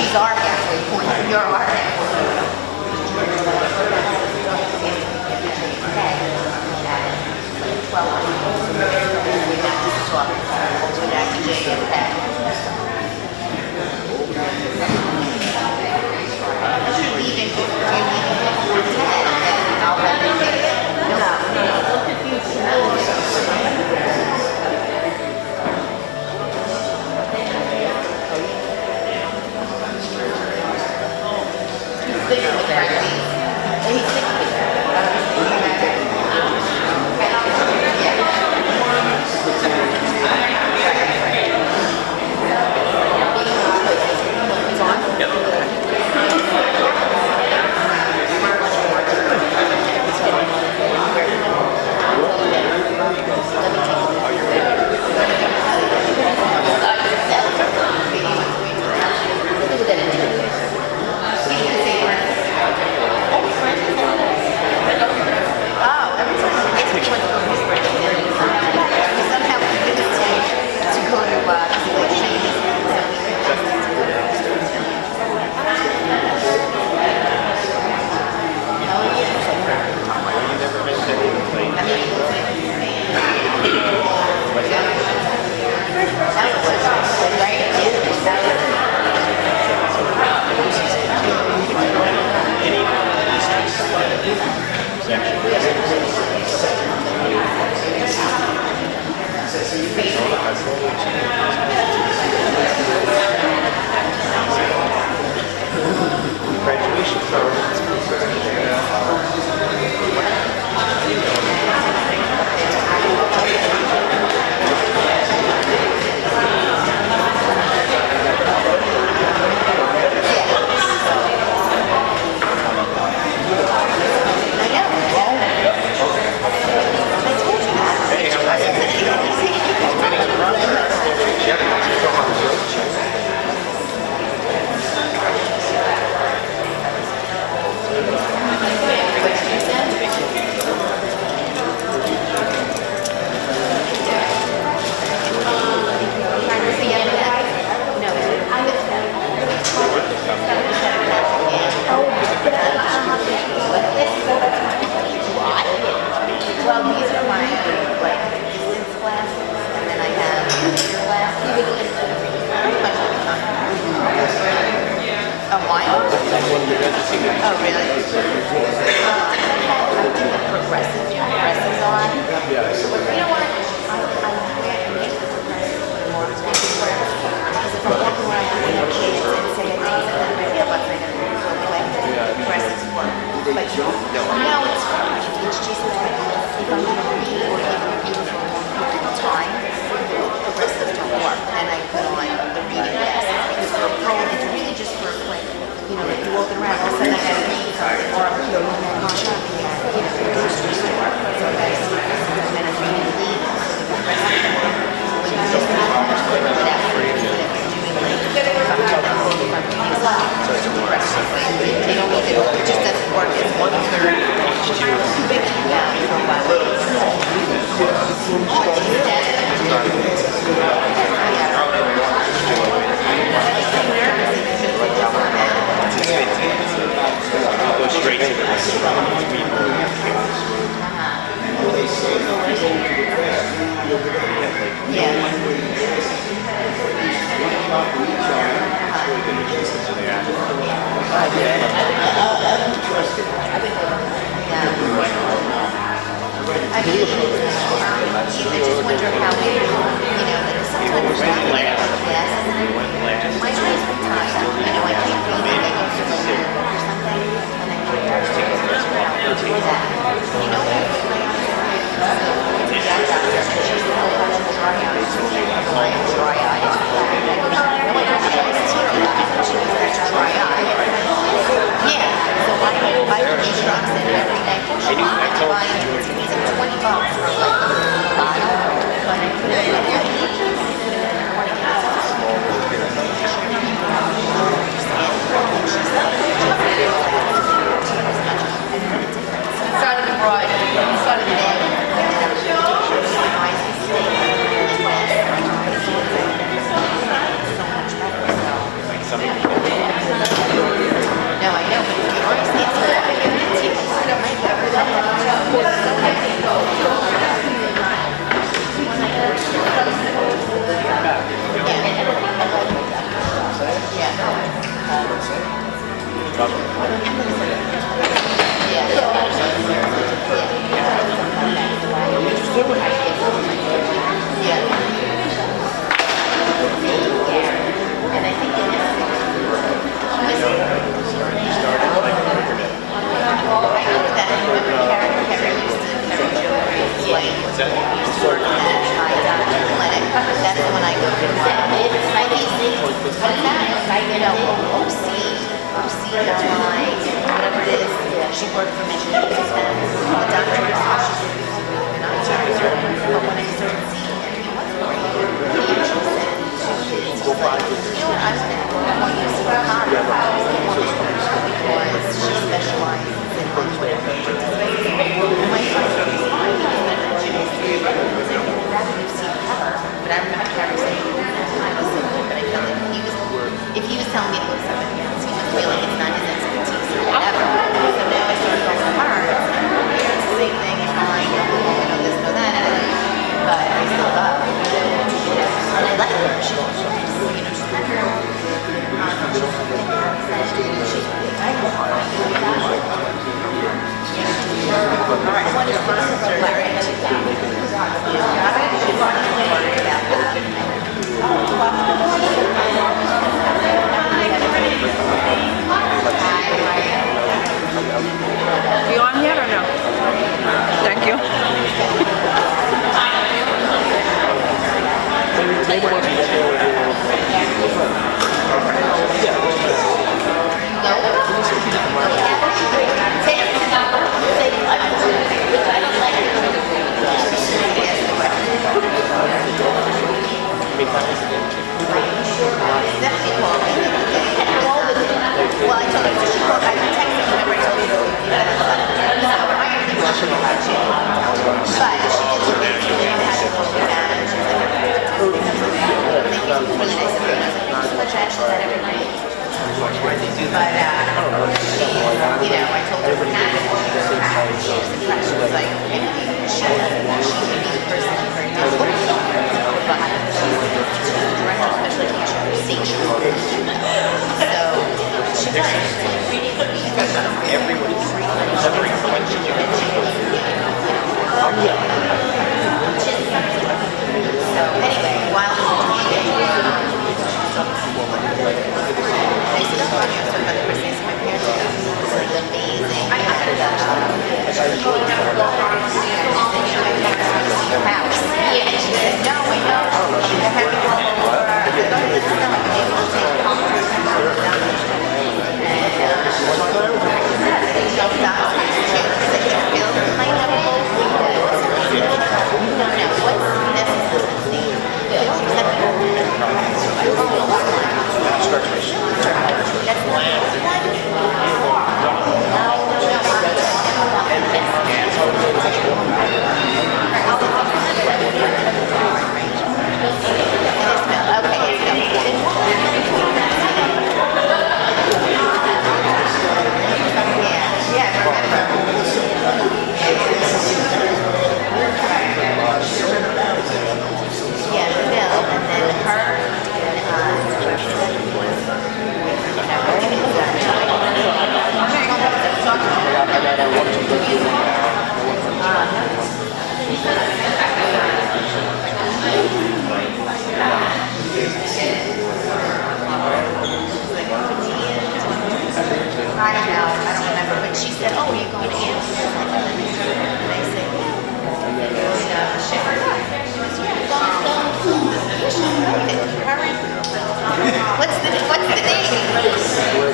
She's our halfway point. You're our halfway point. just wonder how we, like sometimes when I'm like classes, my eyes are tired. I can't read it. I used to go to work or something, and I can't do that. My eyes are so that doctor, she's the whole bunch of dry eyes. My dry eye is black. No one has tear left. She was that dry eye. Yeah, so I put these drops in every night. I buy it's like $20 for like a bottle, but I put it in every started abroad, started in bed, no, I know, but if you honestly, it's and I think that's the one I go to. OC, whatever it is. She worked for many years, and the doctor was not sure. But when I started seeing him, he was great. He actually said, I was going to want you to see her mom because she specializes in my but I remember Carrie saying, I was so good, but I felt like if he was telling me to go to somebody else, he must feel like it's not his expertise or whatever. So now I started going to her, it's the same thing, it's fine, this, no that, but I still love and I like her. She's kind of all right, I want to Are you on yet or no? Thank you. well, I told her she called back and texted me whenever I told her so I didn't think she would catch it. But she did look at me and had to go with that and she was like, thank you, really nice of you. And I was like, thank you so much, I actually had every night. But I told her what happened. She was impressed. She was like, maybe she would be the person for a but she's the director of special education for Sage. So she's like, so anyway, while I was talking, I stood up on you about the Christmas my parents did. This is amazing. I had a your house. Yeah, and she said, no, I know. They're having all over. I said, oh, this is not like they will take pictures and stuff. And they showed us pictures. They said, your building might have a boat window. I don't know. I don't remember. But she said, "Oh, are you going to Amsterdam?" And I said, "Yeah." She said, What's the name?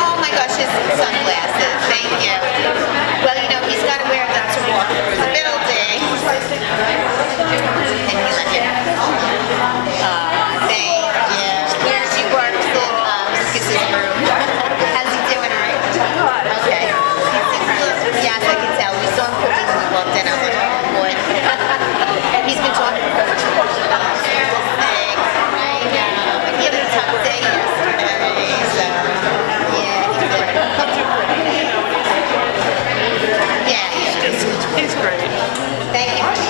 Oh my gosh, his sunglasses. Thank you. Well, you know, he's got to wear them to walk through the building. And he let him. Thank you. Where she works in Lucas's room. How's he doing, all right? Okay. Yes, I can tell. We saw him cooking when we walked in. I was like, oh boy. He's been talking about this thing. I know. But he had a tough day yesterday. So, yeah, he did. Yeah. He's great. Thank you, honey.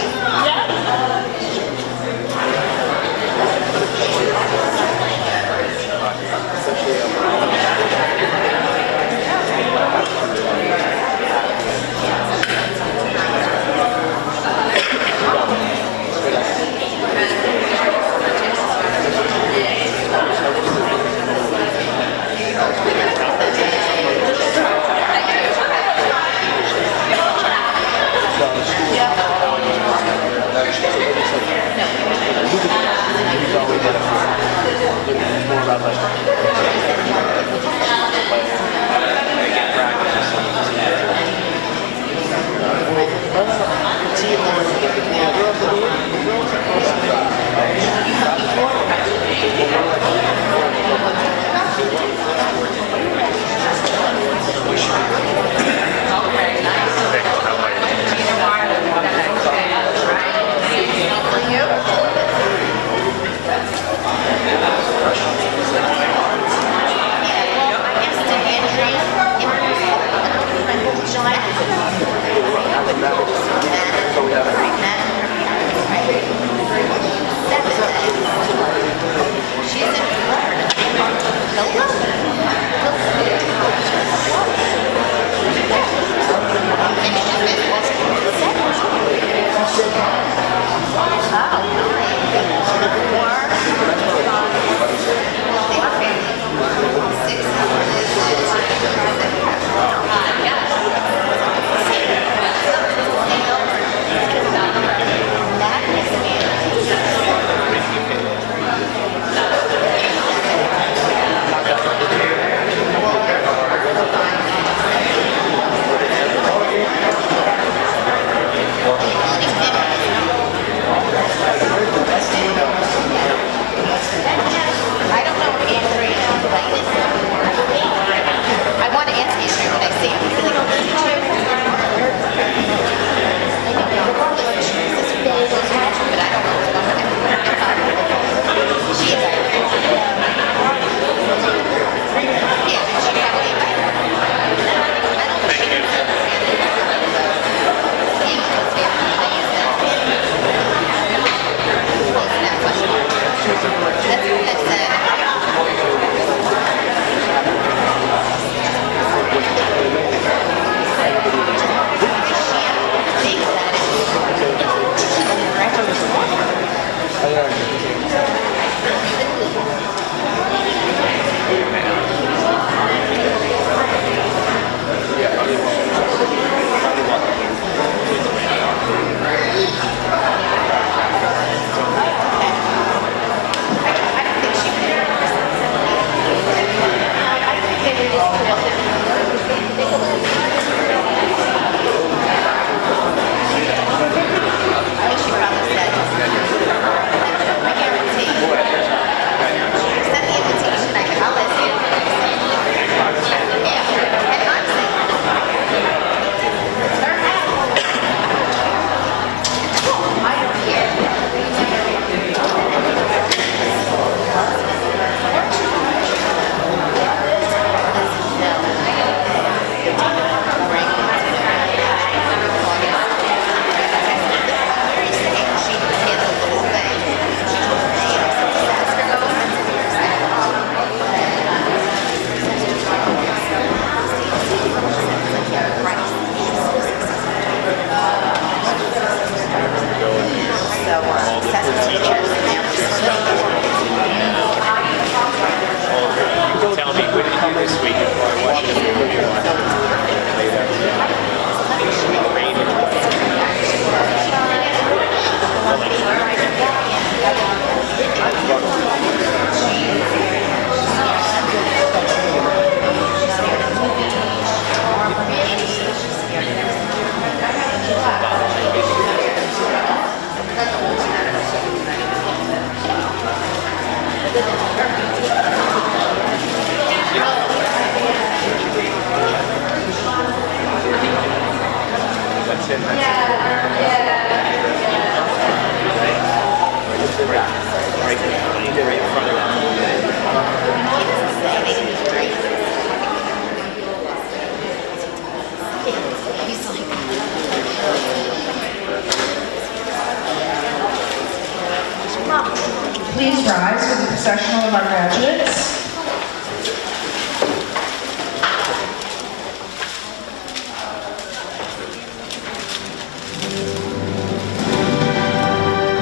Please rise for the processional of our graduates.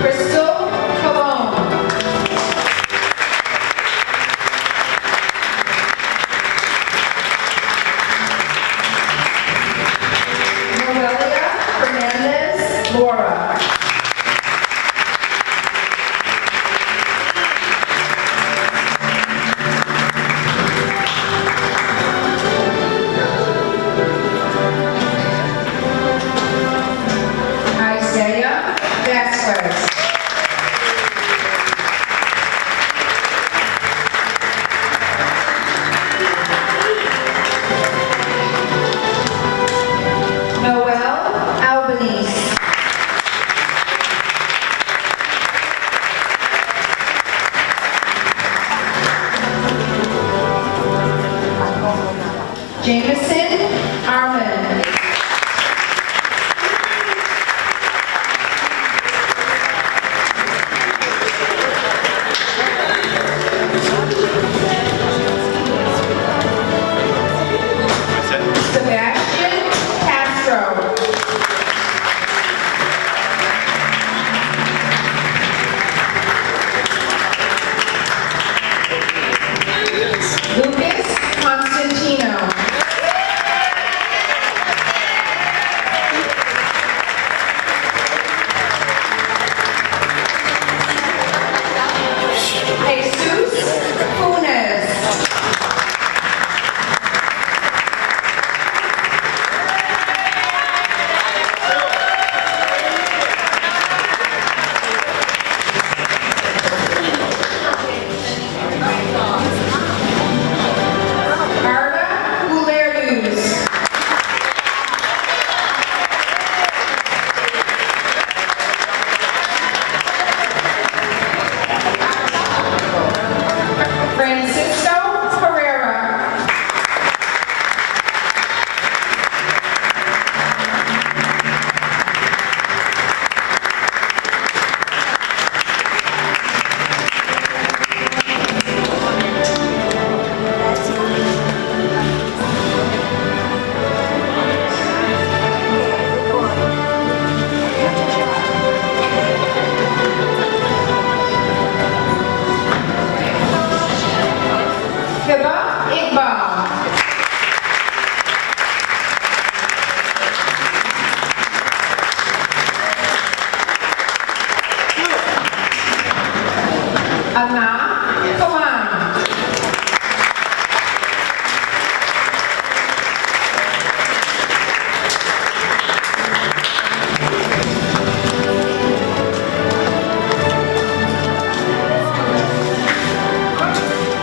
Crystal Colon. Noelia Fernandez Laura. Isaiah Vasquez. Noel Albanese. Jameson Armand. Sebastian Castro. Lucas Constantino. Jesus Funes. Arda Goulerus. Francisco Herrera. Hiba Iqbal. Anna Kalam.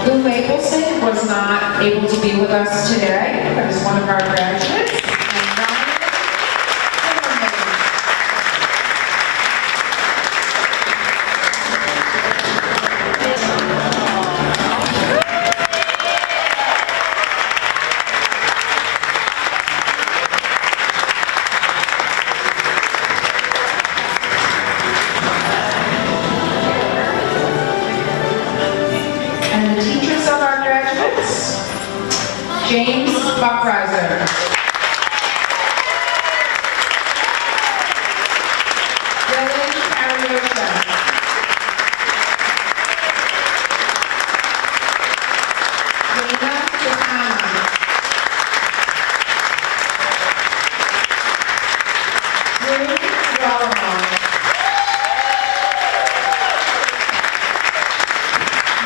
Lou Mapleson was not able to be with us today, but is one of our graduates. And Dominic Zimmerman. And the teachers of our graduates, James Buckreiser. Dylan Carriosha. Dana Johanna. Drew Wallaman.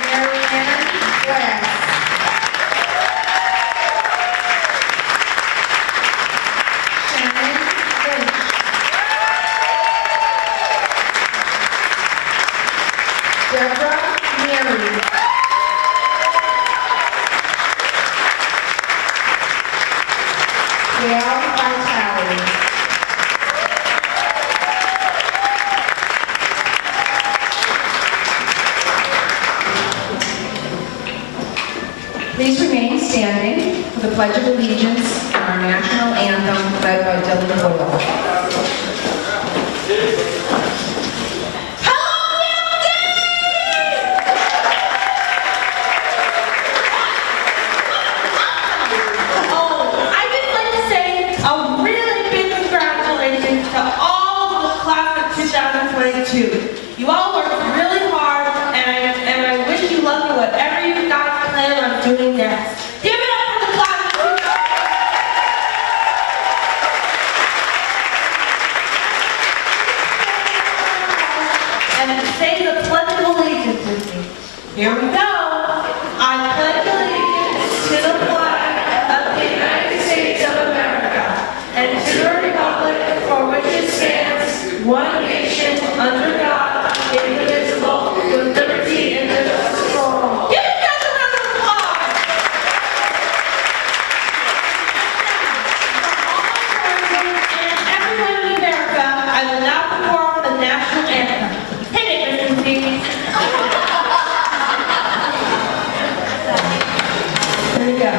Marianne West. Shannon Lynch. Deborah Mary. Gail Vitale. Please remain standing for the Pledge of Allegiance and our national anthem led by Dylan Boyle. You all worked really hard, and I wish you luck in whatever you guys plan on doing next. Give it up for the class of 2000. And say the Pledge of Allegiance with me. Here we go. I pledge allegiance to the flag of the United States of America and to the republic for which it stands, one nation, under God, indivisible, with liberty and justice for all. Give it guys a round of applause! And everyone in America, I will now perform the national anthem. Hit it, Mr. Steve. Here we go.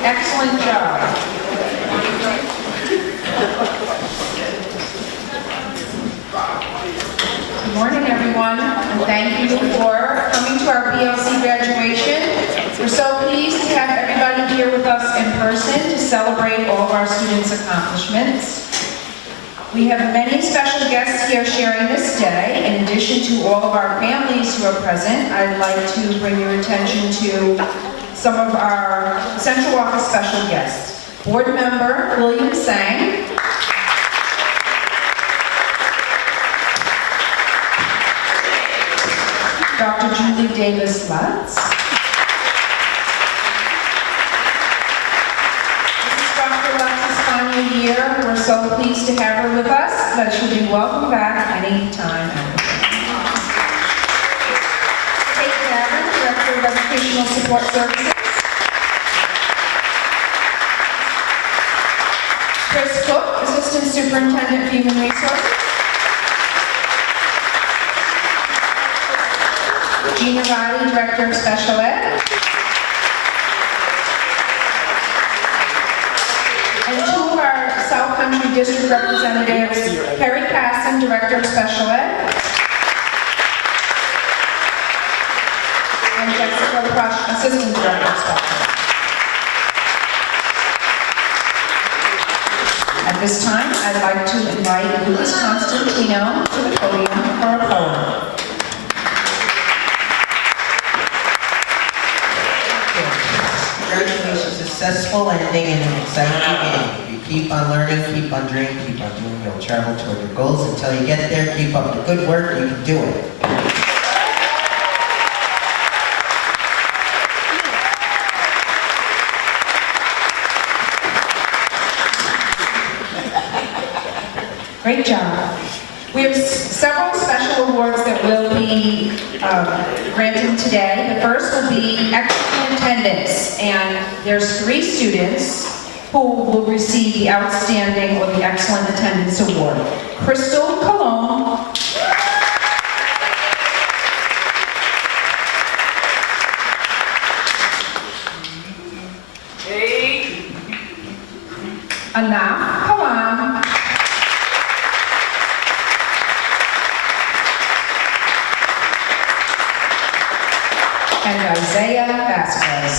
Excellent job. Good morning, everyone, and thank you for coming to our BLC graduation. We're so pleased to have everybody here with us in person to celebrate all of our students' accomplishments. We have many special guests here sharing this day. In addition to all of our families who are present, I'd like to bring your attention to some of our Central Office special guests. Board member William Sang. Dr. Julie Davis-Lutz. This is Dr. Lutz's final year. We're so pleased to have her with us, but she'll be welcome back anytime. Director of Educational Support Services. Chris Cook, Assistant Superintendent of Human Resources. Gina Riley, Director of Special Ed. And two of our South Country District representatives, Perry Casson, Director of Special Ed. And Jessica Crush, Assistant Director of Special Ed. At this time, I'd like to invite Lucas Constantino to the podium for a poem. Graduation is a successful ending and an exciting beginning. If you keep on learning, keep on dreaming, keep on doing, you'll travel toward your goals until you get there. Keep up the good work, you can do it. Great job. We have several special awards that will be granted today. The first will be excellent attendance, and there's 3 students who will receive the Outstanding or the Excellent Attendance Award. Crystal Cologne, Anna Kalam, and Isaiah Vasquez.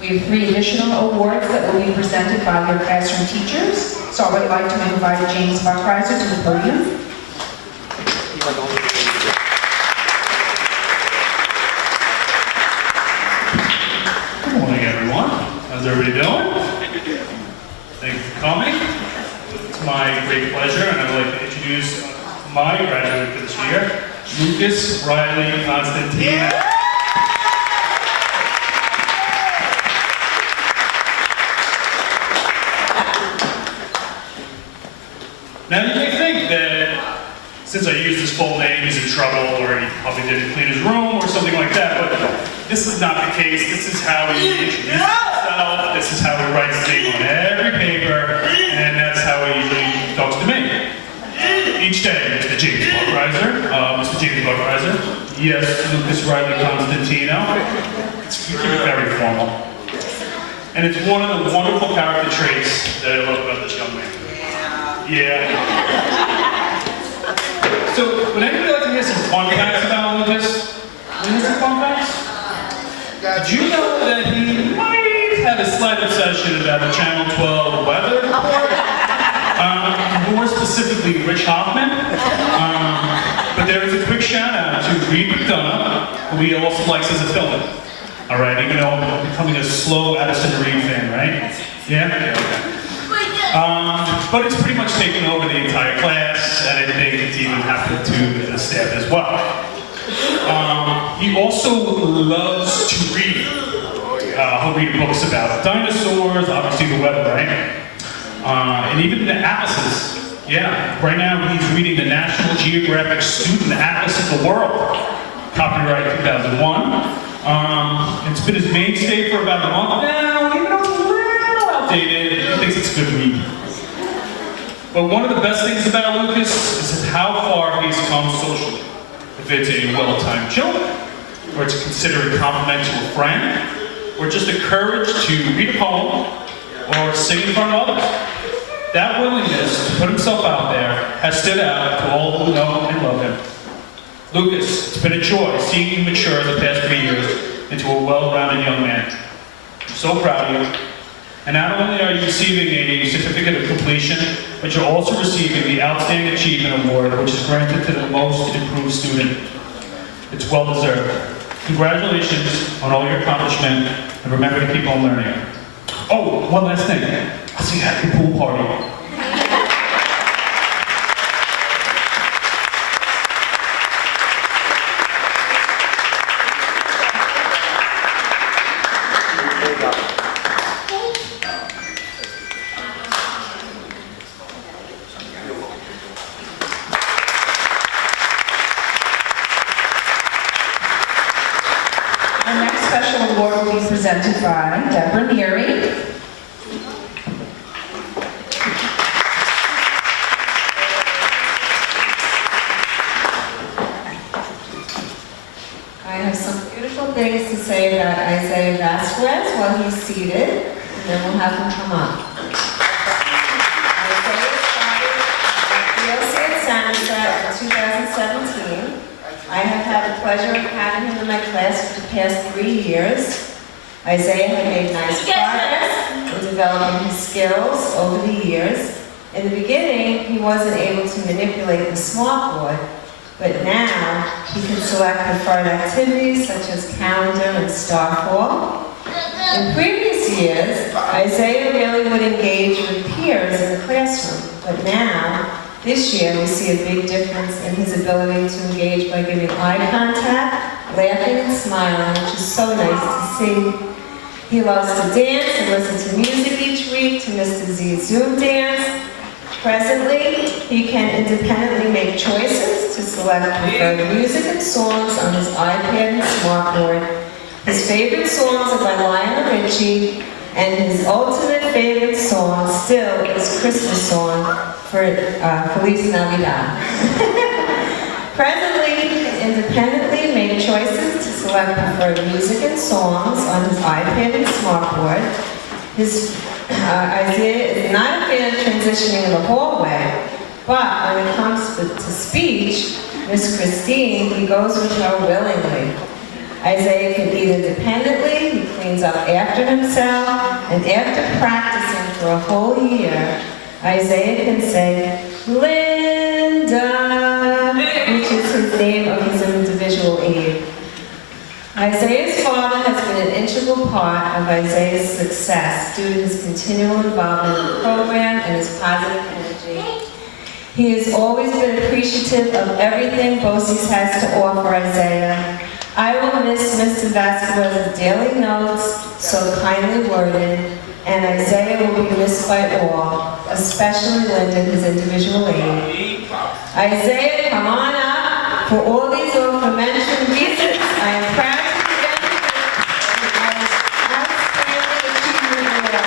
We have 3 additional awards that will be presented by your classroom teachers. So I would like to invite James Buckreiser to the podium. Good morning, everyone. How's everybody doing? Thank you for coming. It's my great pleasure, and I'd like to introduce my graduate for this year, Lucas Riley Constantine. Now you may think that since I used his full name, he's in trouble, or he probably didn't clean his room, or something like that, but this is not the case. This is how he introduces himself, this is how he writes his name on every paper, and that's how he usually talks to me. Each day, Mr. James Buckreiser, yes, Lucas Riley Constantino. It's very formal. And it's one of the wonderful character traits that I love about this young man. Yeah. So, would anybody like to hear some fun facts about Lucas? Want to hear some fun facts? Did you know that he might have a slight obsession about the Channel 12 weather report? More specifically, Rich Hoffman. But there is a quick shout out to Reed McDonough, who he also likes as a filmer. All right, even though I'm becoming a slow Addison Reed fan, right? Yeah? Okay. But it's pretty much taken over the entire class, and I think it's even happened to the staff as well. He also loves to read. He'll read books about dinosaurs, obviously the weather, right? And even the atlases. Yeah, right now he's reading the National Geographic Student Atlas of the World, copyright 2001. It's been his mainstay for about a month now, even though it's a little outdated. He thinks it's a good read. But one of the best things about Lucas is how far he's come socially. If it's a well-timed joke, or it's considered a compliment to a friend, or just the courage to read a poem, or sing in front of others. That willingness to put himself out there has stood out to all who know and love him. Lucas, it's been a joy seeing you mature the past 3 years into a well-rounded young man. I'm so proud of you. And not only are you receiving a certificate of completion, but you're also receiving the Outstanding Achievement Award, which is granted to the most improved student. It's well deserved. Congratulations on all your accomplishment, and remember to keep on learning. Oh, one last thing. I'll see you at the pool party. Our next special award will be presented by Deborah Neary. I have some beautiful things to say about Isaiah Vasquez while he's seated, and then we'll have him come up. Isaiah started at BLC Samoset in 2017. I have had the pleasure of having him in my class for the past 3 years. Isaiah had made nice progress in developing his skills over the years. In the beginning, he wasn't able to manipulate the smartboard, but now he can select preferred activities such as calendar and starfall. In previous years, Isaiah really would engage with peers in the classroom, but now, this year, we see a big difference in his ability to engage by giving eye contact, laughing and smiling, which is so nice to see. He loves to dance and listen to music each week to Mr. Z's Zoom dance. Presently, he can independently make choices to select preferred music and songs on his iPad and smartboard. His favorite songs are by Lionel Richie, and his ultimate favorite song still is Christmas song for Feliz Navidad. Presently, he can independently make choices to select preferred music and songs on his iPad and smartboard. Isaiah is not a fan of transitioning in the hallway, but when it comes to speech, Miss Christine, he goes with her willingly. Isaiah can eat independently, he cleans up after himself, and after practicing for a whole year, Isaiah can say, Linda, which is his name of his individual aid. Isaiah's father has been an integral part of Isaiah's success due to his continual involvement in the program and his positive energy. He has always been appreciative of everything BOCES has to offer Isaiah. I will miss Mr. Vasquez's daily notes, so kindly worded, and Isaiah will be missed by all, especially Linda, his individual aide. Isaiah, come on up. For all these aforementioned reasons, I am proud to present you with our Outstanding Achievement Award.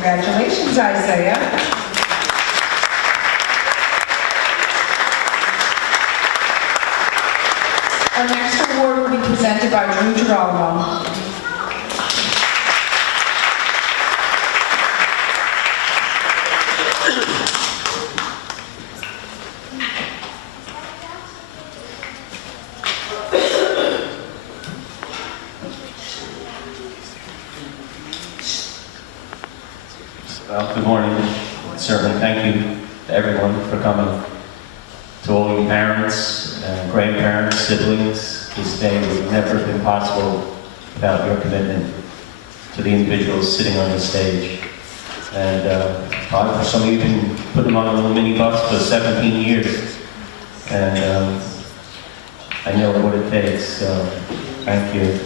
Congratulations, Isaiah. Our next award will be presented by Drew Giraldo. Well, good morning. Certainly thank you to everyone for coming. To all you parents and grandparents, siblings, this day would have never been possible without your commitment to the individuals sitting on the stage. And probably for some of you, you've been putting them on a little minibus for 17 years. And I know what it takes, so thank you.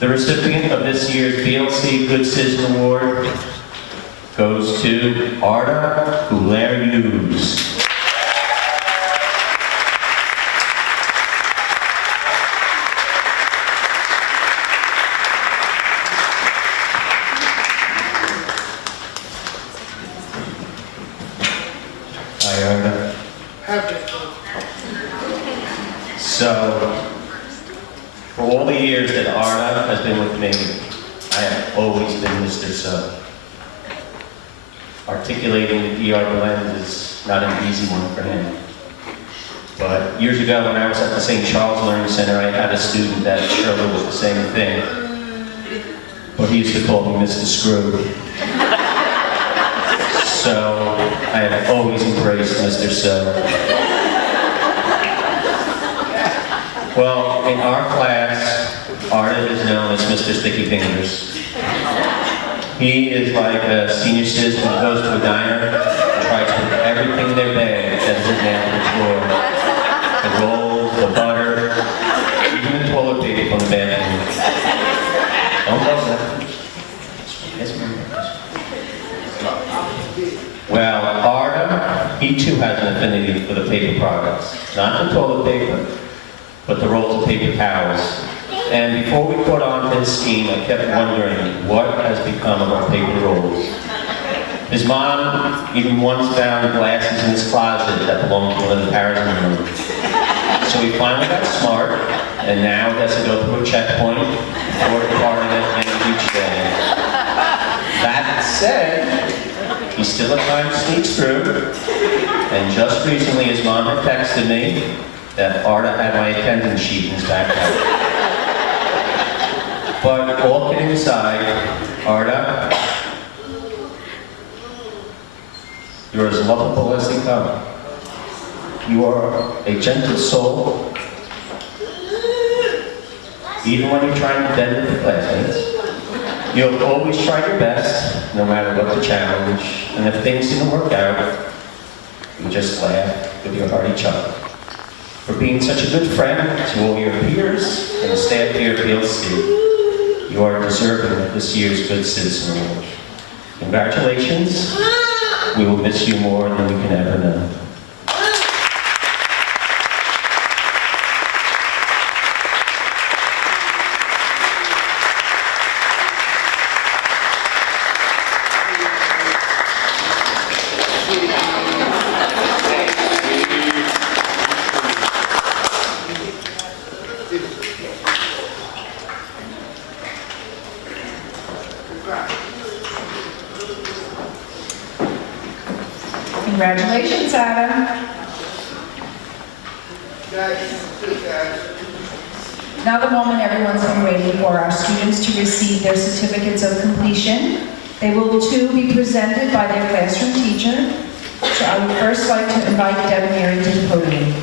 The recipient of this year's BLC Good Citizen Award goes to Arda Gouler-Hughes. Hi, Arda. So, for all the years that Arda has been with me, I have always been Mr. So. Articulating the ER blend is not an easy one for him. But years ago when I was at the St. Charles Learning Center, I had a student that struggled with the same thing. But he used to call me Mr. Screw. So I have always embraced Mr. So. Well, in our class, Arda is known as Mr. Sticky Fingers. He is like a senior citizen who goes to a diner and tries to put everything in their bag that isn't down to the floor. The rolls, the butter, even the toilet paper from the bathroom. Don't love that. Yes, ma'am. Well, Arda, he too has an affinity for the paper products. Not the toilet paper, but the rolls of paper towels. And before we put on this scheme, I kept wondering what has become of our paper rolls. His mom even once found glasses in his closet that belonged to one of the Paris room. So he finally got smart, and now he has to go through a checkpoint before departing at the end of each day. That said, he still at times sneaks through, and just recently his mom had texted me that Arda had my attendance sheet in his backpack. But all kidding aside, Arda, you're as lovable as they come. You are a gentle soul, even when you're trying to bend with the classmates. You'll always try your best, no matter what the challenge. And if things didn't work out, you just laugh with your hearty chuckle. For being such a good friend to all your peers and the staff here at BLC, you are deserving of this year's Good Citizen Award. Congratulations. We will miss you more than you can ever know. Congratulations, Adam. Now the moment everyone's been waiting for, our students to receive their certificates of completion. They will too be presented by their classroom teacher. So I would first like to invite Deb Mary to the podium.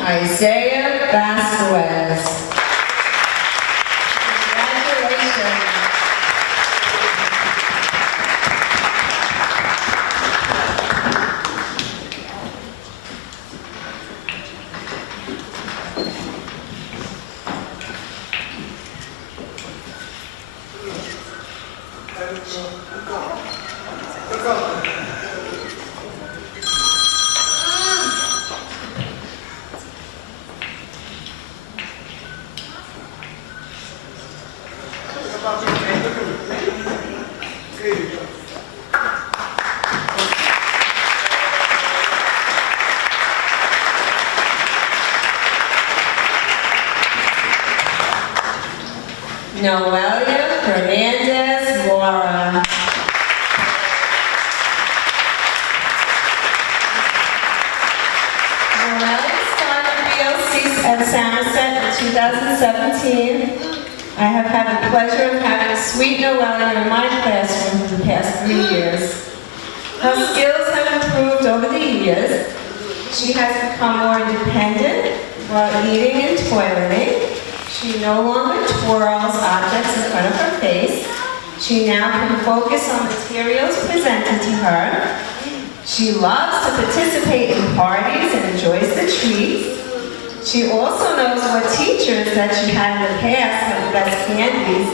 Isaiah Vasquez. Congratulations. Noelia Fernandez Mora. Noelia started BLC at Samoset in 2017. I have had the pleasure of having sweet Noelia in my classroom for the past 3 years. Her skills have improved over the years. She has become more independent while eating and toileting. She no longer twirls objects in front of her face. She now can focus on materials presented to her. She loves to participate in parties and enjoys the treats. She also knows what teachers that she had in the past had the best candies,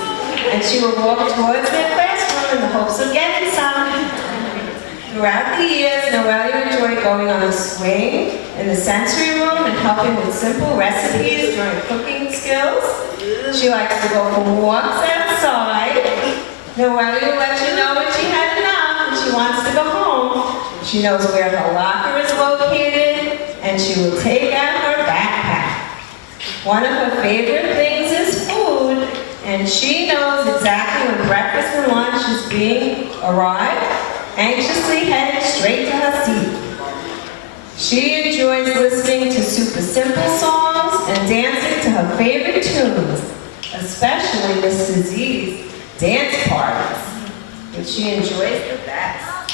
and she will walk towards their classroom in the hopes of getting some. Throughout the years, Noelia enjoyed going on a swing in the sensory room and helping with simple recipes during cooking skills. She likes to go for walks outside. Noelia will let you know when she had enough and she wants to go home. She knows where her locker is located, and she will take out her backpack. One of her favorite things is food, and she knows exactly when breakfast and lunch is being arrived, anxiously headed straight to her seat. She enjoys listening to super simple songs and dancing to her favorite tunes, especially Mrs. Z's dance parties, which she enjoys the best.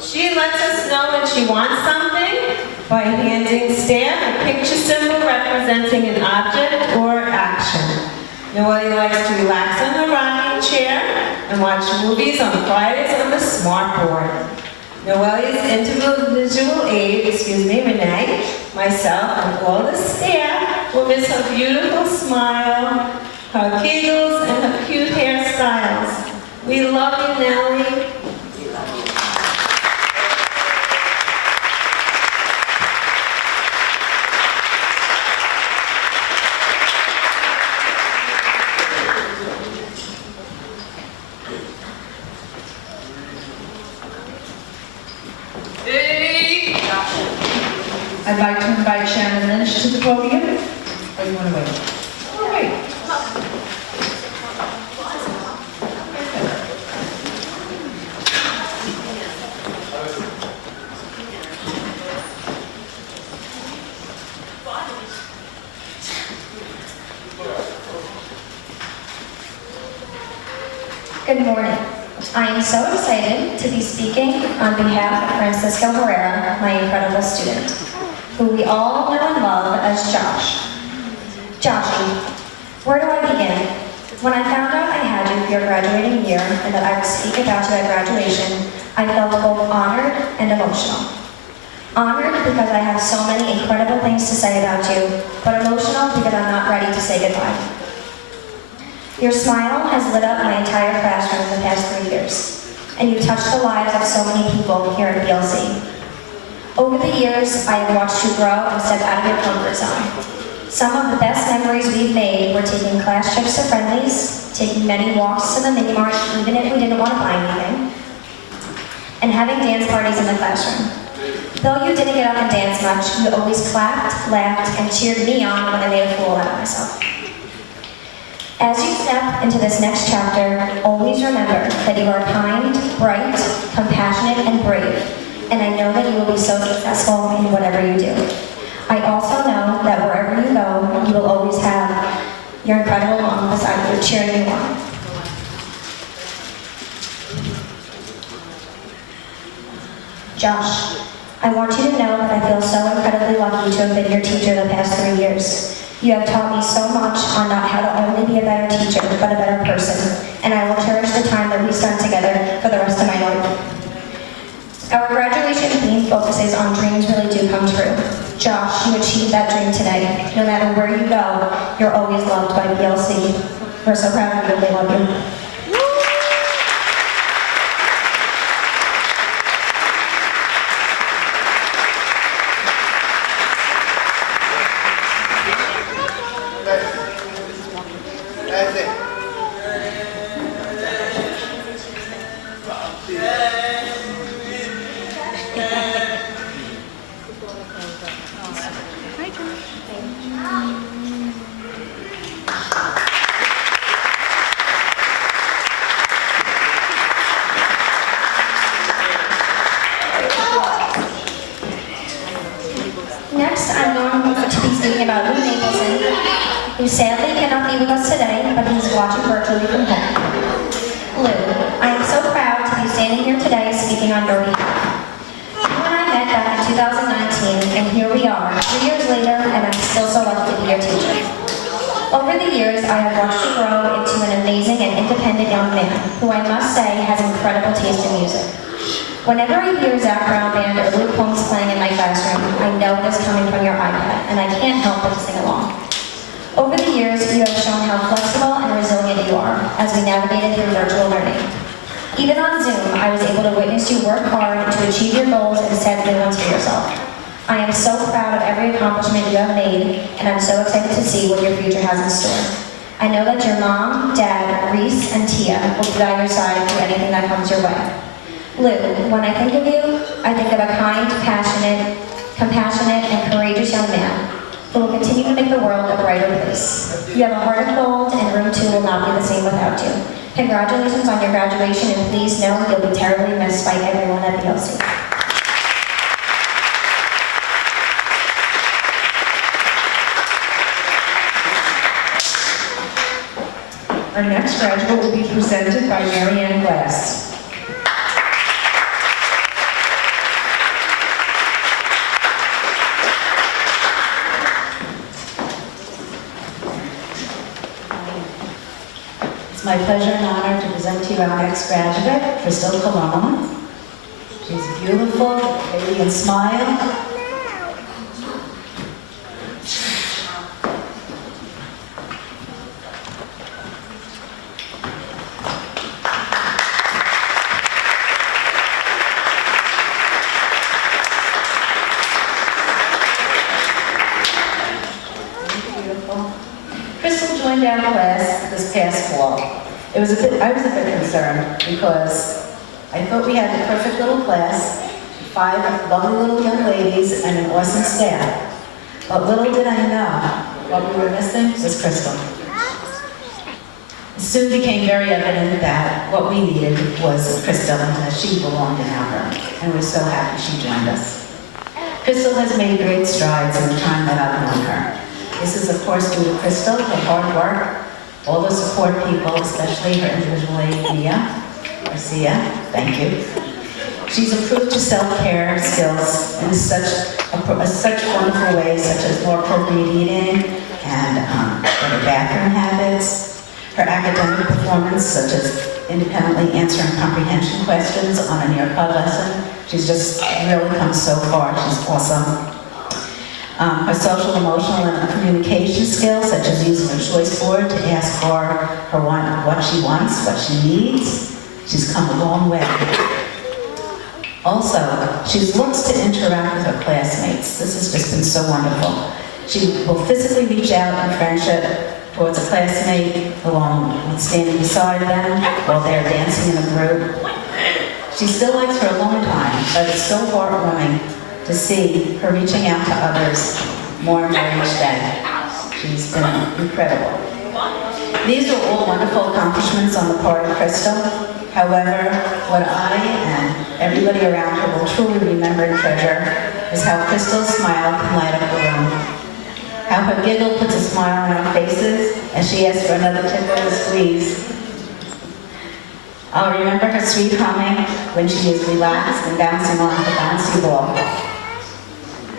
She lets us know when she wants something by handing staff a picture symbol representing an object or action. Noelia likes to relax on her rocking chair and watch movies on Fridays on the smartboard. Noelia's individual aide, Renee, myself, and all the staff will miss her beautiful smile, her giggles, and her cute hairstyles. We love you, Nellie. I'd like to invite Shannon Lynch to the podium. Or you want to wait? Good morning. I am so excited to be speaking on behalf of Francisco Herrera, my incredible student, who we all know and love as Josh. Joshy, where do I begin? When I found out I had you for your graduating year and that I would speak about you at graduation, I felt both honored and emotional. Honored because I have so many incredible things to say about you, but emotional because I'm not ready to say goodbye. Your smile has lit up my entire classroom in the past 3 years, and you touched the lives of so many people here at BLC. Over the years, I have watched you grow and step out of your comfort zone. Some of the best memories we've made were taking class trips to Friendly's, taking many walks to the mini mart even if we didn't want to buy anything, and having dance parties in the classroom. Though you didn't get up and dance much, you always clapped, laughed, and cheered me on when I made a fool out of myself. As you step into this next chapter, always remember that you are kind, bright, compassionate, and brave, and I know that you will be so successful in whatever you do. I also know that wherever you go, you will always have your incredible mom beside you cheering you on. Josh, I want you to know that I feel so incredibly lucky to have been your teacher the past 3 years. You have taught me so much on not how to only be a better teacher, but a better person, and I will cherish the time that we spent together for the rest of my life. Our graduation theme focuses on dreams really do come true. Josh, you achieved that dream today. No matter where you go, you're always loved by BLC. We're so proud of you and we love you. That's it. Next, I'm going to be speaking about Lou Napleson, who sadly cannot be with us today, but he's watching virtually from home. Lou, I am so proud to be standing here today speaking on your behalf. You and I met back in 2019, and here we are, 3 years later, and I'm still so lucky to be your teacher. Over the years, I have watched you grow into an amazing and independent young man, who I must say has incredible taste in music. Whenever I hear Zach Brown Band or Luke Holmes playing in my classroom, I know it is coming from your iPad, and I can't help but to sing along. Over the years, you have shown how flexible and resilient you are as we navigated through virtual learning. Even on Zoom, I was able to witness you work hard to achieve your goals and set new ones for yourself. I am so proud of every accomplishment you have made, and I'm so excited to see what your future has in store. I know that your mom, dad, Reese, and Tia will be by your side through anything that comes your way. Lou, when I think of you, I think of a kind, passionate, compassionate, and courageous young man who will continue to make the world a brighter place. You have a heart of gold, and room 2 will not be the same without you. Congratulations on your graduation, and please know you'll be terribly missed by everyone at BLC. Our next graduate will be presented by Mary Ann Glass. It's my pleasure and honor to present to you our next graduate, Crystal Colon. She's beautiful, radiant smile. Crystal joined our class this past fall. I was a bit concerned because I thought we had the perfect little class, 5 lovely little young ladies and an awesome staff. But little did I know, what we were missing was Crystal. It soon became very evident that what we needed was Crystal and that she belonged in our room. And we're so happy she joined us. Crystal has made great strides in the time that I've known her. This is, of course, due to Crystal, her hard work, all the support people, especially her individual aide, Mia, Garcia, thank you. She's improved her self-care skills in such wonderful ways, such as more appropriate eating and better bathroom habits. Her academic performance, such as independently answering comprehension questions on a near-pod lesson. She's just really come so far. She's awesome. Her social, emotional, and communication skills, such as using her choice board to ask for her what she wants, what she needs. She's come a long way. Also, she looks to interact with her classmates. This has just been so wonderful. She will physically reach out in friendship towards a classmate, along with standing beside them while they're dancing in a group. She still likes her alone time, but it's so heartwarming to see her reaching out to others more and more each day. She's been incredible. These are all wonderful accomplishments on the part of Crystal. However, what I and everybody around her will truly remember and treasure is how Crystal's smile can light up the room. How her giggle puts a smile on our faces as she asks for another tickle to squeeze. I'll remember her sweet humming when she is relaxed and bouncing on the bouncy ball.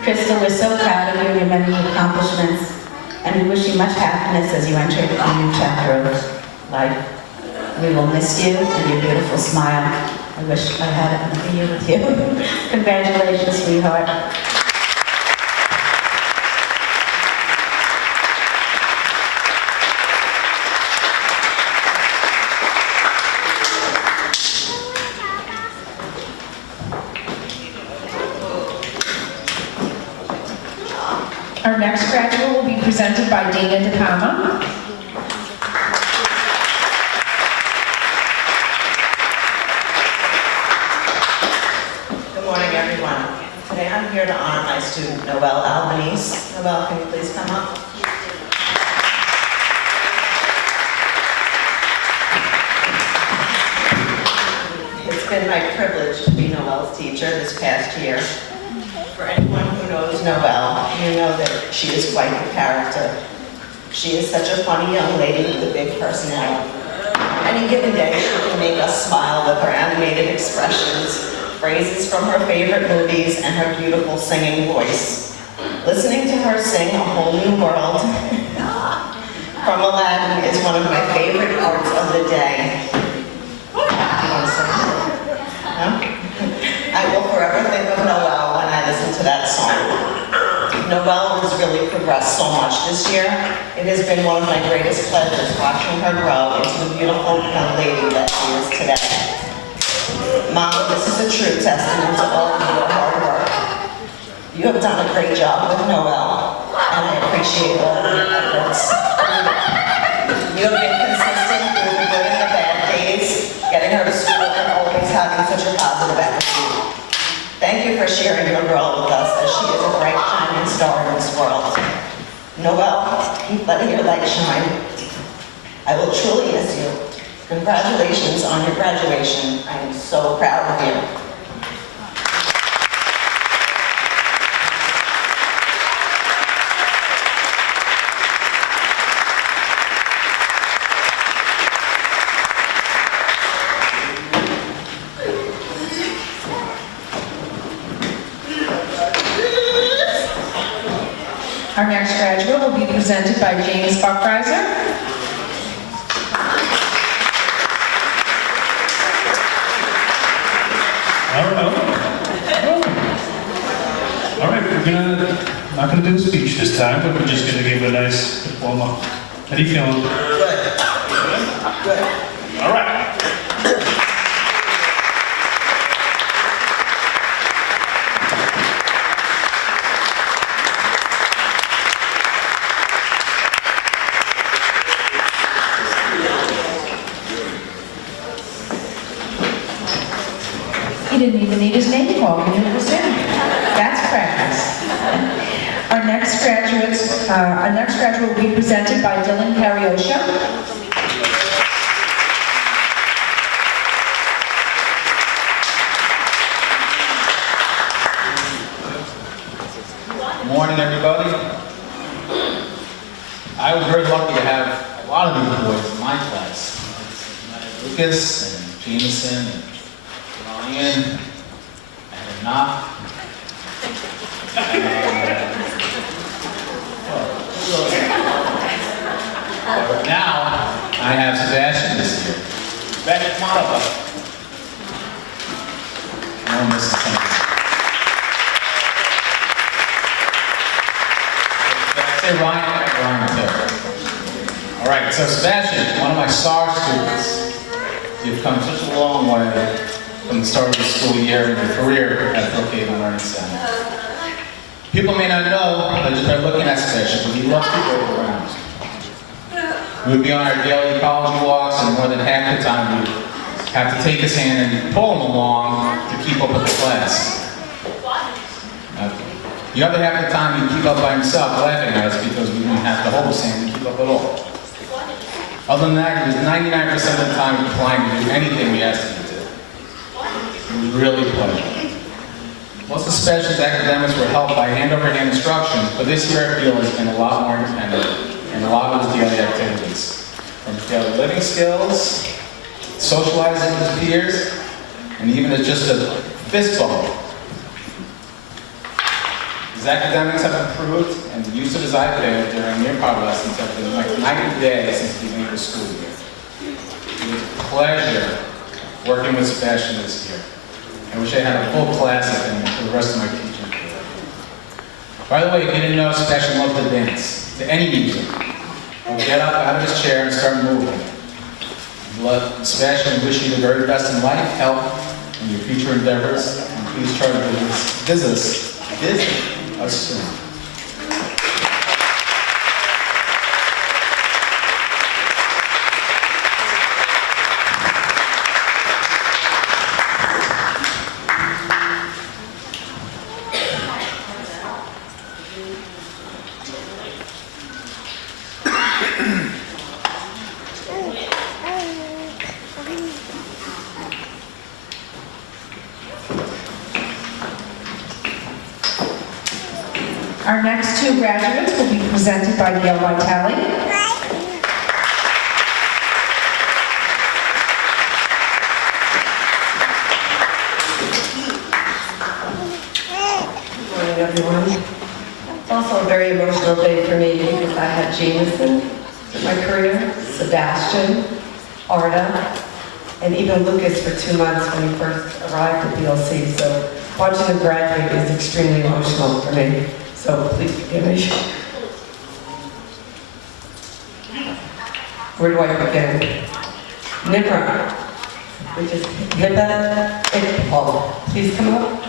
Crystal, we're so proud of you and your many accomplishments, and we wish you much happiness as you enter a new chapter of life. We will miss you and your beautiful smile. I wish I had another year with you. Congratulations, sweetheart. Our next graduate will be presented by Dana DePalma. Good morning, everyone. Today I'm here to honor my student, Noelle Albanese. Noelle, can you please come up? It's been my privilege to be Noelle's teacher this past year. For anyone who knows Noelle, you know that she is quite the character. She is such a funny young lady with a big personality. Any given day, she can make us smile with her animated expressions, phrases from her favorite movies, and her beautiful singing voice. Listening to her sing A Whole New World from Aladdin is one of my favorite parts of the day. You want to sing? No? I will forever think of Noelle when I listen to that song. Noelle has really progressed so much this year. It has been one of my greatest pleasures watching her grow into the beautiful young lady that she is today. Mom, this is a true testament to all of your hard work. You have done a great job with Noelle, and I appreciate all of your efforts. You have been consistent through the good and the bad days, getting her to school and always having such a positive attitude. Thank you for sharing your girl with us, as she is a bright, shining star in this world. Noelle, keep letting your light shine. I will truly miss you. Congratulations on your graduation. I am so proud of you. Our next graduate will be presented by James Buckreiser. All right, not gonna do a speech this time, but we're just gonna give a nice diploma. How do you feeling? Good. Good. All right. He didn't even need his name called, he knew it was him. That's practice. Our next graduate will be presented by Dylan Cariosha. Good morning, everybody. I was very lucky to have a lot of these boys Lucas and Jameson and Ryan and Knock. But now I have Sebastian this year. Sebastian, come on up, bud. No, Mrs. Thompson. Did I say Ryan? Ryan too. All right, so Sebastian, one of my star students. You've come such a long way from the start of the school year and your career at Brookhaven Learning Center. People may not know that just by looking at Sebastian, but he loves to go around. We would be on our daily ecology walks, and more than half the time we'd have to take his hand and pull him along to keep up with the class. The other half of the time he'd keep up by himself, laughing at us because we didn't have to hold his hand to keep up at all. Other than that, he was 99% of the time inclined to do anything we asked him to do. It was really a pleasure. Most of Sebastian's academics were helped by hand-over-hand instruction, but this year I feel has been a lot more independent in a lot of his daily activities. From daily living skills, socializing with his peers, and even as just a fist bump. His academics have improved, and the use of his iPad during near-pod lessons have been like night and day since the beginning of the school year. It was a pleasure working with Sebastian this year. I wish I had a full class of him for the rest of my teaching career. By the way, if you didn't know, Sebastian loved to dance, to any music. He'll get up out of his chair and start moving. Sebastian, wish you the very best in life, health, and your future endeavors. And please try to visit us soon. Our next two graduates will be presented by Gail Vitale. Good morning, everyone. It's also a very emotional day for me because I had Jameson in my career, Sebastian, Arda, and even Lucas for 2 months when he first arrived at BLC. So watching them graduate is extremely emotional for me. So please forgive me. Where do I begin? Nipra, which is Hiba and Paul. Please come up.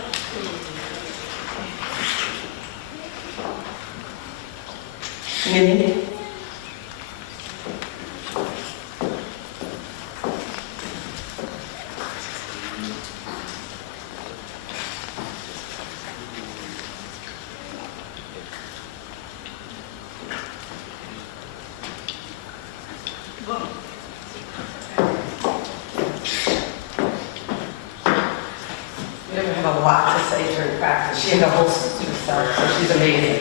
Minnie. We never have a lot to say during practice. She had a whole system herself, so she's amazing.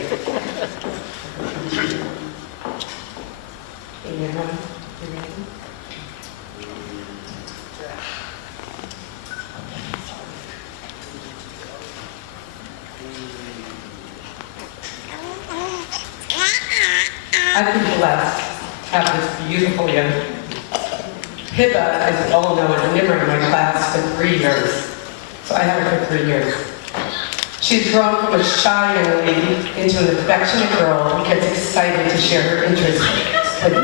Amen. I've been blessed to have this beautiful young Hiba, as you all know, is never in my class for 3 years. So I had her for 3 years. She's grown from a shy young lady into an affectionate girl who gets excited to share her interests with me.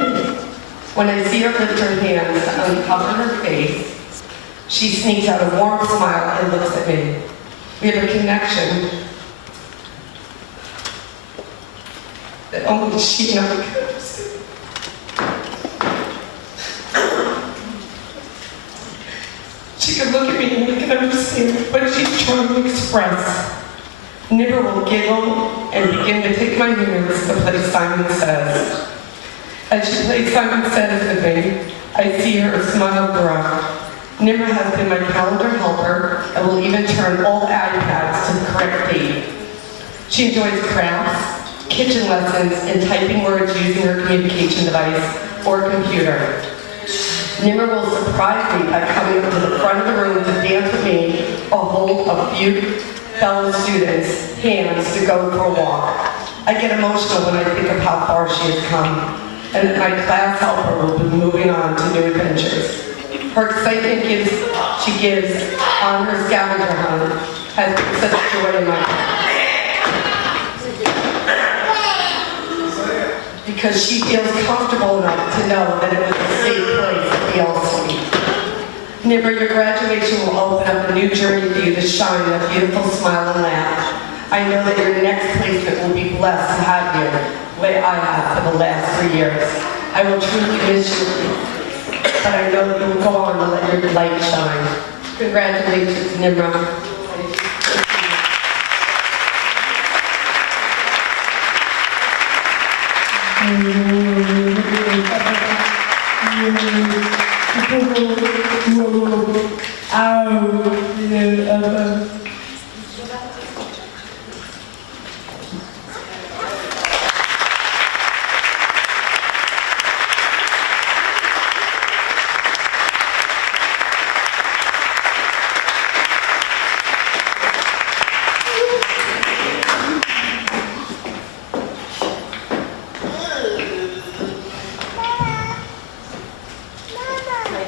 When I see her lift her hands to uncover her face, she sneaks out a warm smile and looks at me. We have a connection that only she and I could understand. She can look at me and we can understand what she's trying to express. Nipper will giggle and begin to take my hands to play Simon Says. As she plays Simon Says with me, I see her smile grow. Nipper has been my calendar helper and will even turn all iPads to the correct date. She enjoys crafts, kitchen lessons, and typing words using her communication device or computer. Nimmer will surprise me by coming up to the front of the room to dance with me or hold a few fellow students' hands to go for a walk. I get emotional when I think of how far she has come, and that my class helper will be moving on to new adventures. Her excitement she gives on her scavenger hunt has been such joy in my heart. Because she feels comfortable enough to know that it was a safe place at BLC. Nimmer, your graduation will open up a new journey for you to shine a beautiful smile and laugh. I know that your next placement will be blessed to have you, the way I have for the last 3 years. I will truly miss you, but I know that you will go on to let your light shine. Congratulations, Nimmer.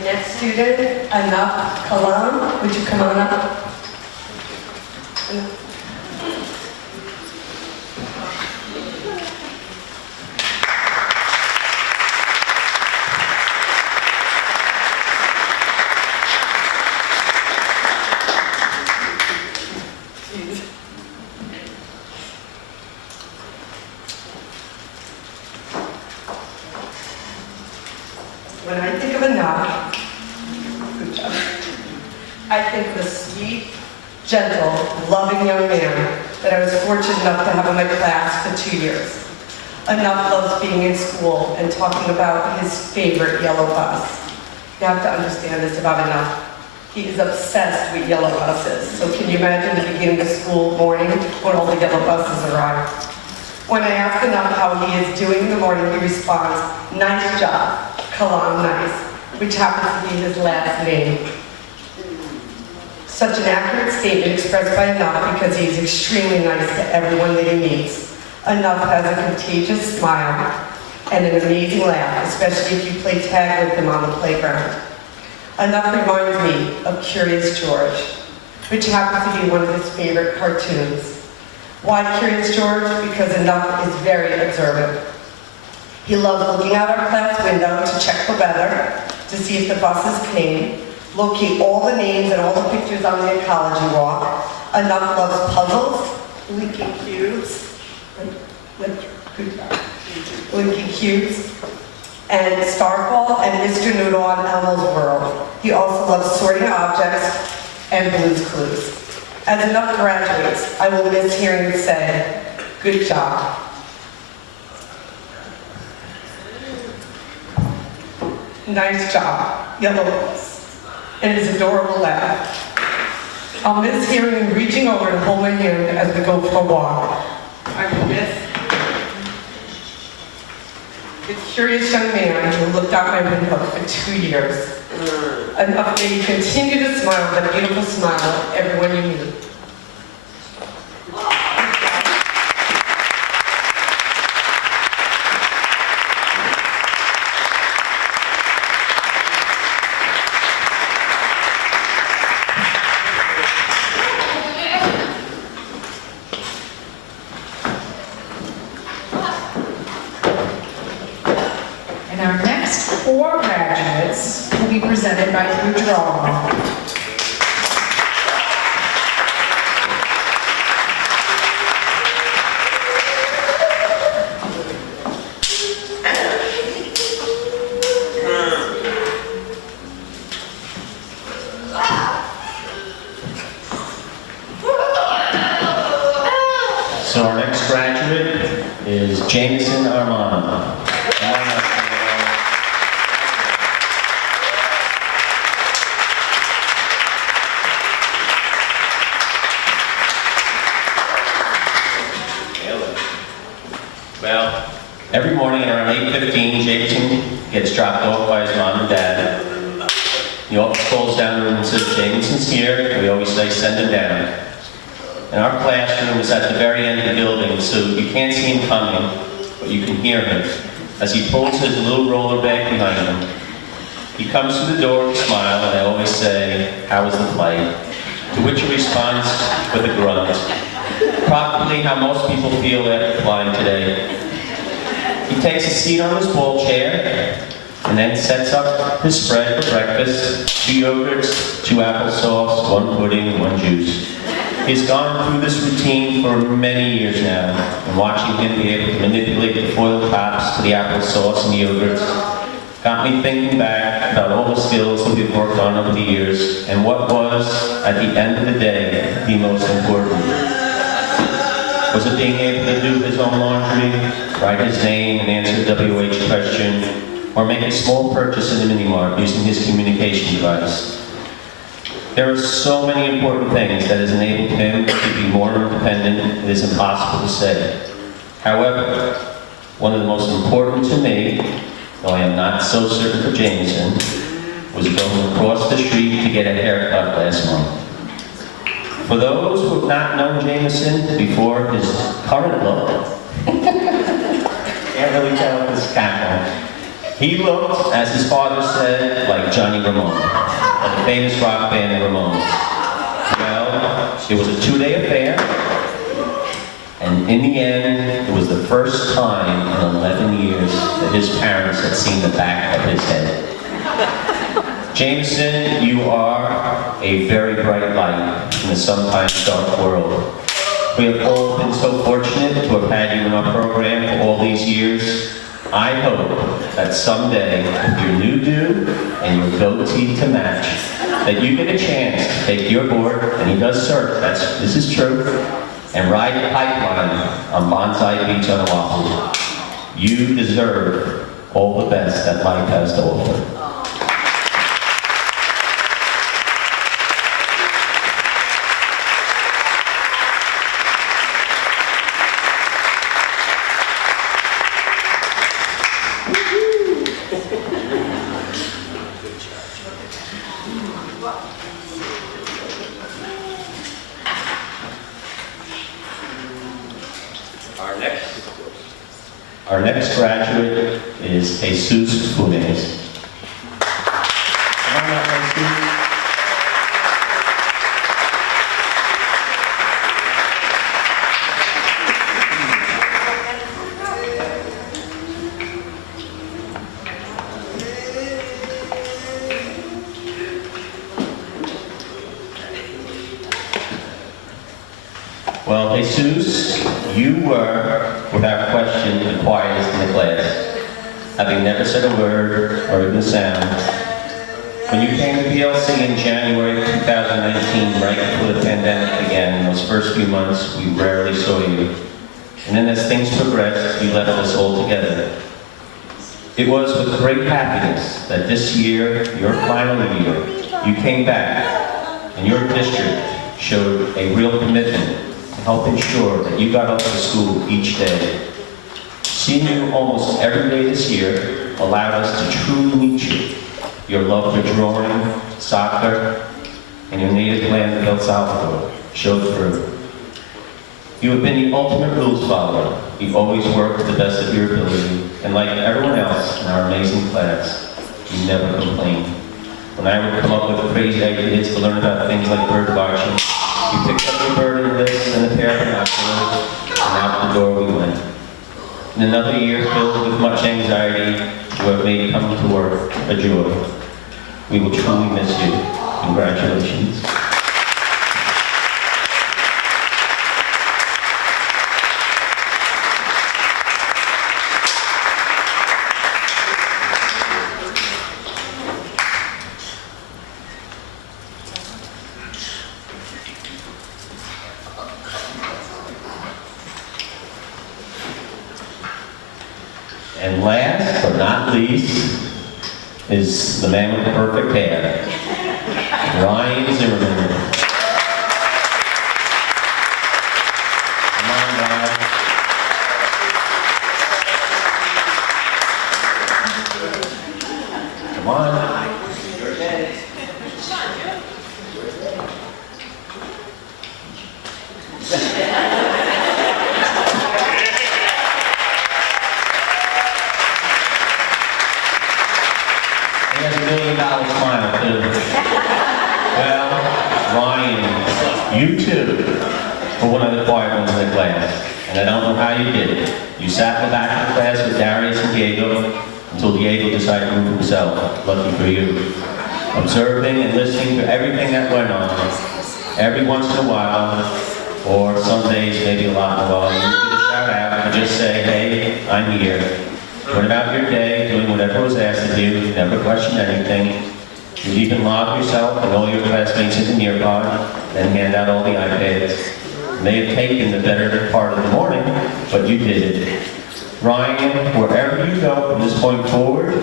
Next student, Anaf Kalam, would you come on up? When I think of Anaf, good job. I think of a sweet, gentle, loving young man that I was fortunate enough to have in my class for 2 years. Anaf loves being in school and talking about his favorite yellow bus. You have to understand this about Anaf. He is obsessed with yellow buses. So can you imagine the beginning of school morning when all the yellow buses arrive? When I ask Anaf how he is doing in the morning, he responds, "Nice job, Kalam Nice," which happens to be his last name. Such an accurate statement expressed by Anaf because he is extremely nice to everyone that he meets. Anaf has a contagious smile and an amazing laugh, especially if you play tag with him on the playground. Anaf reminds me of Curious George, which happens to be one of his favorite cartoons. Why Curious George? Because Anaf is very observant. He loves looking out our class window to check the weather, to see if the buses came, locate all the names and all the pictures on the ecology walk. Anaf loves puzzles, linking cubes, and Starfall and Mr. Noodle on Elmo's World. He also loves sorting objects and Blue's Clues. As Anaf graduates, I will miss hearing him say, "Good job." "Nice job," yellow bus, and his adorable laugh. I'll miss hearing him reaching over to hold my hand as we go for a walk. I will miss the curious young man who looked out my window for 2 years. Enough that you continue to smile with a beautiful smile at everyone you meet. And our next 4 graduates will be presented by Drew Draw. So our next graduate is Jameson Armand. Well, every morning around 8:15, Jameson gets dropped off by his mom and dad The office calls down the room and says, Jameson's here. We always say, send him down. And our classroom is at the very end of the building, so you can't see him coming, but you can hear him as he pulls his little roller bag behind him. He comes to the door with a smile, and I always say, how was the flight? To which he responds with a grunt. Probably how most people feel after flying today. He takes a seat on his ball chair, and then sets up his spread for breakfast: 2 yogurts, 2 applesauce, 1 pudding, 1 juice. He's gone through this routine for many years now, and watching him be able to manipulate the foil tops to the applesauce and the yogurts got me thinking back about all the skills that we've worked on over the years, and what was, at the end of the day, the most important. Was it being able to do his own laundry, write his name and answer the WH question, or make a small purchase in the mini-mart using his communication device? There are so many important things that has enabled him to be more independent, it is impossible to say. However, one of the most important to me, though I am not so certain for Jameson, was going across the street to get a haircut last month. For those who have not known Jameson before his current look, can't really tell if it's camera. He looked, as his father said, like Johnny Ramone, of the famous rock band the Ramones. Well, it was a 2-day affair, and in the end, it was the first time in 11 years that his parents had seen the back of his head. Jameson, you are a very bright light in a sometimes dark world. We have all been so fortunate to have had you in our program for all these years. I hope that someday, with your new do and your goatee to match, that you get a chance to take your board, and he does surf, this is true, and ride the pipeline on Bonsai Beach on Oahu. You deserve all the best that life has to offer. Our next graduate is Jesus Funes. Come on up, Jesus. Well, Jesus, you were, without question, the quietest in the class, having never said a word or even a sound. When you came to BLC in January of 2019, right before the pandemic began, in those first few months, we rarely saw you. And then as things progressed, you left us all together. It was with great happiness that this year, your final year, you came back, and your district showed a real commitment to help ensure that you got up to school each day. Seeing you almost every day this year allowed us to truly meet you. Your love for drawing, soccer, and your native land of El Salvador showed through. You have been the ultimate rules follower. You always worked to the best of your ability, and like everyone else in our amazing class, you never complained. When I would come up with crazy ideas to learn about things like bird watching, you picked up your bird and list and a pair of binoculars, and out the door we went. In another year filled with much anxiety, you have made coming to work a joy. We will truly miss you. Congratulations. And last but not least is the man with the perfect hair, Ryan Zimmerman. Come on, Ryan. Come on. I'll smile too. Well, Ryan, you too were one of the quiet ones in the class. And I don't know how you did it. You sat in the back of the class with Darius and Diego until Diego decided to move himself. Lucky for you. Observing and listening to everything that went on. Every once in a while, or some days, maybe a lot in a while, you could shout out and just say, hey, I'm here. Went about your day, doing whatever was asked of you, never questioned anything. You even log yourself and all your classmates into Nearpod, then hand out all the iPads. It may have taken the better part of the morning, but you did it. Ryan, wherever you go from this point forward,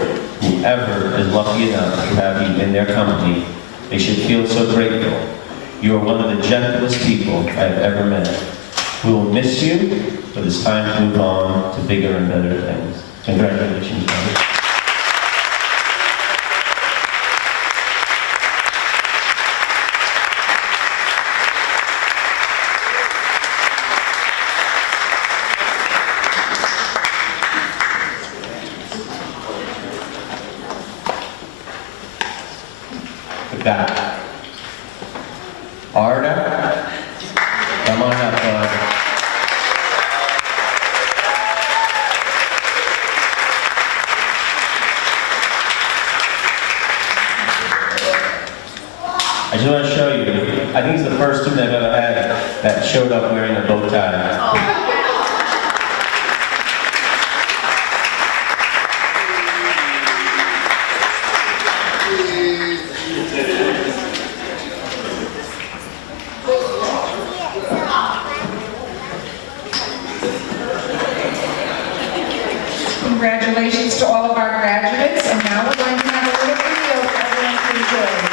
whoever is lucky enough to have you in their company, they should feel so grateful. You are one of the gentlest people I've ever met. We will miss you, but it's time to move on to bigger and better things. Congratulations, brother. Forgot. Arda, come on up, bud. I just want to show you, I think it's the first student I've ever had that showed up wearing a bow tie. Congratulations to all of our graduates, and now we're going to have a little video for everyone to enjoy.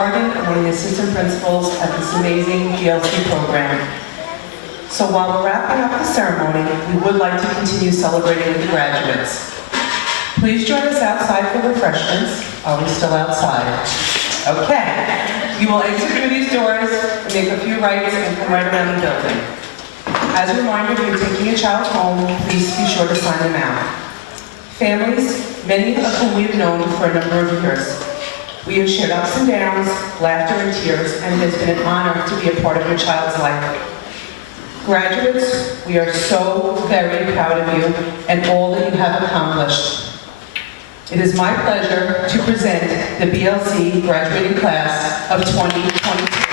kindergarten and one of the assistant principals at this amazing BLC program. So while we're wrapping up the ceremony, we would like to continue celebrating with the graduates. Please join us outside for refreshments. Are we still outside? Okay. You will exit through these doors and make a few rights and come right around the building. As a reminder, if you're taking a child home, please be sure to sign them out. Families, many of whom we've known for a number of years. We have shared ups and downs, laughter and tears, and it has been an honor to be a part of your child's life. Graduates, we are so very proud of you and all that you have accomplished. It is my pleasure to present the BLC graduating class of 2022.